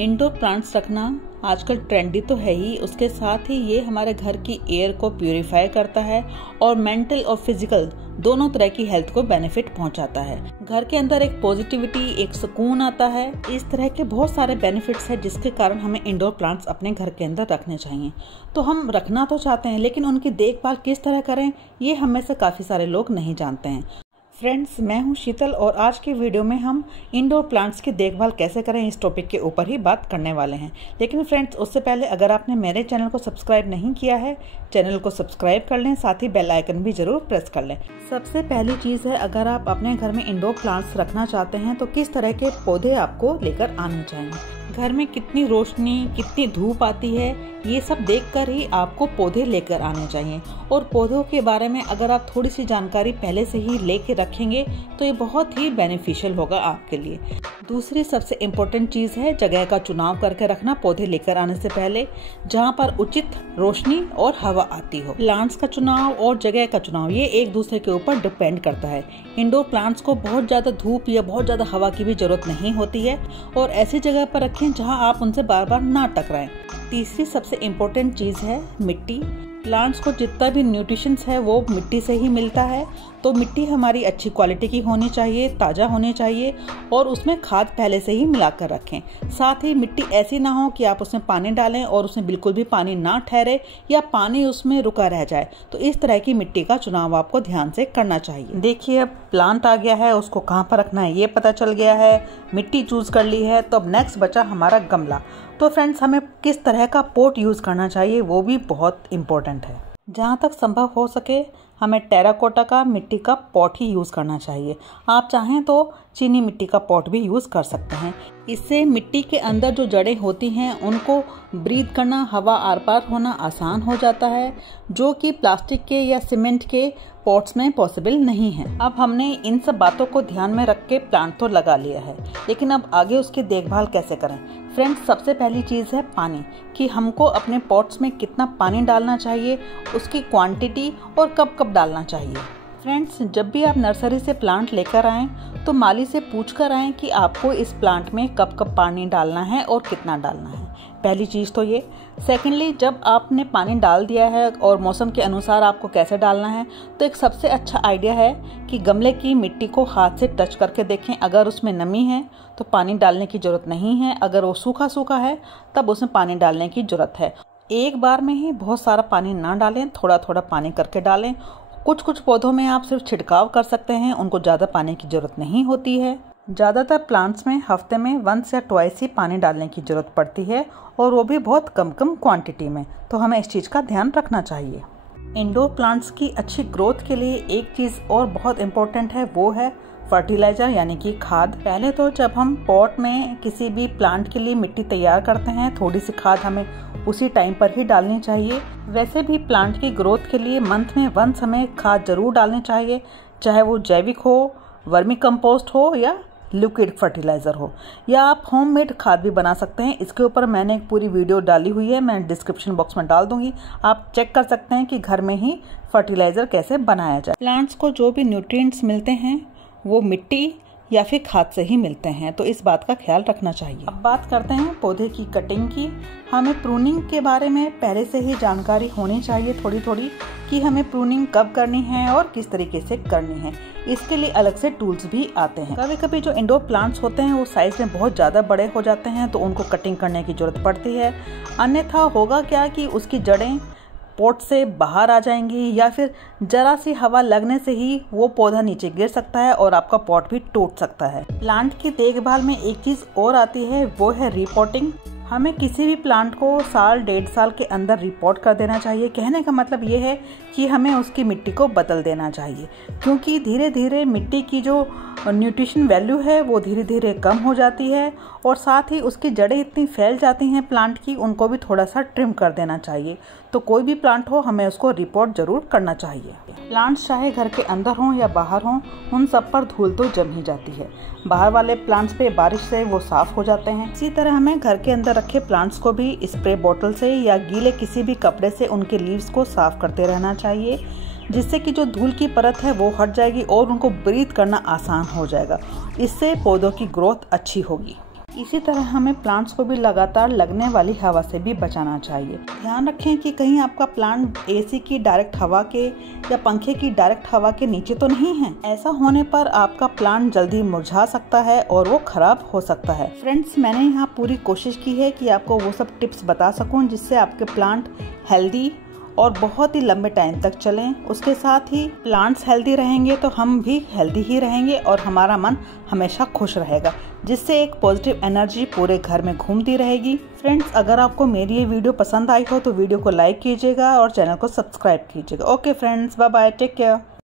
Indoor plants रखना आजकल trendy तो है ही, उसके साथ ही ये हमारे घर की एयर को प्यूरिफाई करता है और मेंटल और फिजिकल दोनों तरह की हेल्थ को बेनिफिट पहुंचाता है। घर के अंदर एक पॉजिटिविटी, एक सुकून आता है। इस तरह के बहुत सारे बेनिफिट्स हैं जिसके कारण हमें इंडोर प्लांट्स अपने घर के अंदर रखने चाहिए। तो हम रखना तो चाहते हैं, लेकिन उनकी देखभाल किस तरह करें ये हम में से काफ़ी सारे लोग नहीं जानते हैं। फ्रेंड्स, मैं हूं शीतल और आज की वीडियो में हम इंडोर प्लांट्स की देखभाल कैसे करें इस टॉपिक के ऊपर ही बात करने वाले हैं। लेकिन फ्रेंड्स, उससे पहले अगर आपने मेरे चैनल को सब्सक्राइब नहीं किया है, चैनल को सब्सक्राइब कर लें, साथ ही बेल आइकन भी जरूर प्रेस कर लें। सबसे पहली चीज़ है, अगर आप अपने घर में इंडोर प्लांट्स रखना चाहते हैं तो किस तरह के पौधे आपको लेकर आने चाहिए। घर में कितनी रोशनी, कितनी धूप आती है, ये सब देखकर ही आपको पौधे लेकर आने चाहिए। और पौधों के बारे में अगर आप थोड़ी सी जानकारी पहले से ही लेके रखेंगे तो ये बहुत ही बेनिफिशियल होगा आपके लिए। दूसरी सबसे इम्पोर्टेंट चीज़ है जगह का चुनाव करके रखना पौधे लेकर आने से पहले, जहाँ पर उचित रोशनी और हवा आती हो। प्लांट्स का चुनाव और जगह का चुनाव ये एक दूसरे के ऊपर डिपेंड करता है। इंडोर प्लांट्स को बहुत ज़्यादा धूप या बहुत ज़्यादा हवा की भी जरूरत नहीं होती है और ऐसी जगह पर रखें जहाँ आप उनसे बार बार ना टकराएं। तीसरी सबसे इम्पोर्टेंट चीज़ है मिट्टी। प्लांट्स को जितना भी न्यूट्रिशंस है वो मिट्टी से ही मिलता है, तो मिट्टी हमारी अच्छी क्वालिटी की होनी चाहिए, ताज़ा होनी चाहिए और उसमें खाद पहले से ही मिलाकर रखें। साथ ही मिट्टी ऐसी ना हो कि आप उसमें पानी डालें और उसमें बिल्कुल भी पानी ना ठहरे या पानी उसमें रुका रह जाए। तो इस तरह की मिट्टी का चुनाव आपको ध्यान से करना चाहिए। देखिए, अब प्लांट आ गया है, उसको कहाँ पर रखना है ये पता चल गया है, मिट्टी चूज कर ली है, तो अब नेक्स्ट बचा हमारा गमला। तो फ्रेंड्स, हमें किस तरह का पॉट यूज़ करना चाहिए वो भी बहुत इम्पोर्टेंट है। जहाँ तक संभव हो सके हमें टेराकोटा का मिट्टी का पॉट ही यूज़ करना चाहिए। आप चाहें तो चीनी मिट्टी का पॉट भी यूज़ कर सकते हैं। इससे मिट्टी के अंदर जो जड़ें होती हैं उनको ब्रीथ करना, हवा आर पार होना आसान हो जाता है, जो कि प्लास्टिक के या सीमेंट के पॉट्स में पॉसिबल नहीं है। अब हमने इन सब बातों को ध्यान में रख के प्लांट तो लगा लिया है, लेकिन अब आगे उसकी देखभाल कैसे करें। फ्रेंड्स, सबसे पहली चीज़ है पानी, कि हमको अपने पॉट्स में कितना पानी डालना चाहिए, उसकी क्वांटिटी और कब कब डालना चाहिए। फ्रेंड्स, जब भी आप नर्सरी से प्लांट लेकर आएँ तो माली से पूछ कर आएँ कि आपको इस प्लांट में कब कब पानी डालना है और कितना डालना है। पहली चीज़ तो ये। सेकेंडली, जब आपने पानी डाल दिया है और मौसम के अनुसार आपको कैसे डालना है, तो एक सबसे अच्छा आइडिया है कि गमले की मिट्टी को हाथ से टच करके देखें। अगर उसमें नमी है तो पानी डालने की ज़रूरत नहीं है, अगर वो सूखा सूखा है तब उसमें पानी डालने की ज़रूरत है। एक बार में ही बहुत सारा पानी ना डालें, थोड़ा थोड़ा पानी करके डालें। कुछ कुछ पौधों में आप सिर्फ छिड़काव कर सकते हैं, उनको ज़्यादा पानी की ज़रूरत नहीं होती है। ज़्यादातर प्लांट्स में हफ्ते में वंस या ट्वाइस ही पानी डालने की ज़रूरत पड़ती है और वो भी बहुत कम क्वांटिटी में, तो हमें इस चीज़ का ध्यान रखना चाहिए। इंडोर प्लांट्स की अच्छी ग्रोथ के लिए एक चीज़ और बहुत इम्पोर्टेंट है, वो है फर्टिलाइज़र यानी कि खाद। पहले तो जब हम पॉट में किसी भी प्लांट के लिए मिट्टी तैयार करते हैं, थोड़ी सी खाद हमें उसी टाइम पर ही डालनी चाहिए। वैसे भी प्लांट की ग्रोथ के लिए मंथ में वंस हमें खाद जरूर डालनी चाहिए, चाहे वो जैविक हो, वर्मी कंपोस्ट हो या लिक्विड फर्टिलाइज़र हो, या आप होममेड खाद भी बना सकते हैं। इसके ऊपर मैंने एक पूरी वीडियो डाली हुई है, मैं डिस्क्रिप्शन बॉक्स में डाल दूंगी, आप चेक कर सकते हैं कि घर में ही फर्टिलाइज़र कैसे बनाया जाए। प्लांट्स को जो भी न्यूट्रिएंट्स मिलते हैं वो मिट्टी या फिर खाद से ही मिलते हैं, तो इस बात का ख्याल रखना चाहिए। अब बात करते हैं पौधे की कटिंग की। हमें प्रूनिंग के बारे में पहले से ही जानकारी होनी चाहिए थोड़ी थोड़ी, कि हमें प्रूनिंग कब करनी है और किस तरीके से करनी है। इसके लिए अलग से टूल्स भी आते हैं। कभी कभी जो इंडोर प्लांट्स होते हैं वो साइज में बहुत ज़्यादा बड़े हो जाते हैं, तो उनको कटिंग करने की ज़रूरत पड़ती है। अन्यथा होगा क्या कि उसकी जड़ें पॉट से बाहर आ जाएंगी या फिर जरा सी हवा लगने से ही वो पौधा नीचे गिर सकता है और आपका पॉट भी टूट सकता है। प्लांट की देखभाल में एक चीज़ और आती है, वो है रिपोर्टिंग। हमें किसी भी प्लांट को साल 1.5 साल के अंदर रिपोर्ट कर देना चाहिए। कहने का मतलब ये है कि हमें उसकी मिट्टी को बदल देना चाहिए, क्योंकि धीरे धीरे मिट्टी की जो न्यूट्रिशन वैल्यू है वो धीरे धीरे कम हो जाती है और साथ ही उसकी जड़ें इतनी फैल जाती हैं प्लांट की, उनको भी थोड़ा सा ट्रिम कर देना चाहिए। तो कोई भी प्लांट हो हमें उसको रिपोर्ट जरूर करना चाहिए। प्लांट्स चाहे घर के अंदर हों या बाहर हों, उन सब पर धूल तो जम ही जाती है। बाहर वाले प्लांट्स पे बारिश से वो साफ हो जाते हैं। इसी तरह हमें घर के अंदर रखे प्लांट्स को भी स्प्रे बोतल से या गीले किसी भी कपड़े से उनके लीव्स को साफ करते रहना चाहिए, जिससे कि जो धूल की परत है वो हट जाएगी और उनको ब्रीथ करना आसान हो जाएगा। इससे पौधों की ग्रोथ अच्छी होगी। इसी तरह हमें प्लांट्स को भी लगातार लगने वाली हवा से भी बचाना चाहिए। ध्यान रखें कि कहीं आपका प्लांट एसी की डायरेक्ट हवा के या पंखे की डायरेक्ट हवा के नीचे तो नहीं है। ऐसा होने पर आपका प्लांट जल्दी मुरझा सकता है और वो खराब हो सकता है। फ्रेंड्स, मैंने यहाँ पूरी कोशिश की है कि आपको वो सब टिप्स बता सकूं जिससे आपके प्लांट हेल्दी और बहुत ही लंबे टाइम तक चलें। उसके साथ ही प्लांट्स हेल्दी रहेंगे तो हम भी हेल्दी ही रहेंगे और हमारा मन हमेशा खुश रहेगा, जिससे एक पॉजिटिव एनर्जी पूरे घर में घूमती रहेगी। फ्रेंड्स, अगर आपको मेरी ये वीडियो पसंद आई हो तो वीडियो को लाइक कीजिएगा और चैनल को सब्सक्राइब कीजिएगा। Okay friends, bye bye, take care.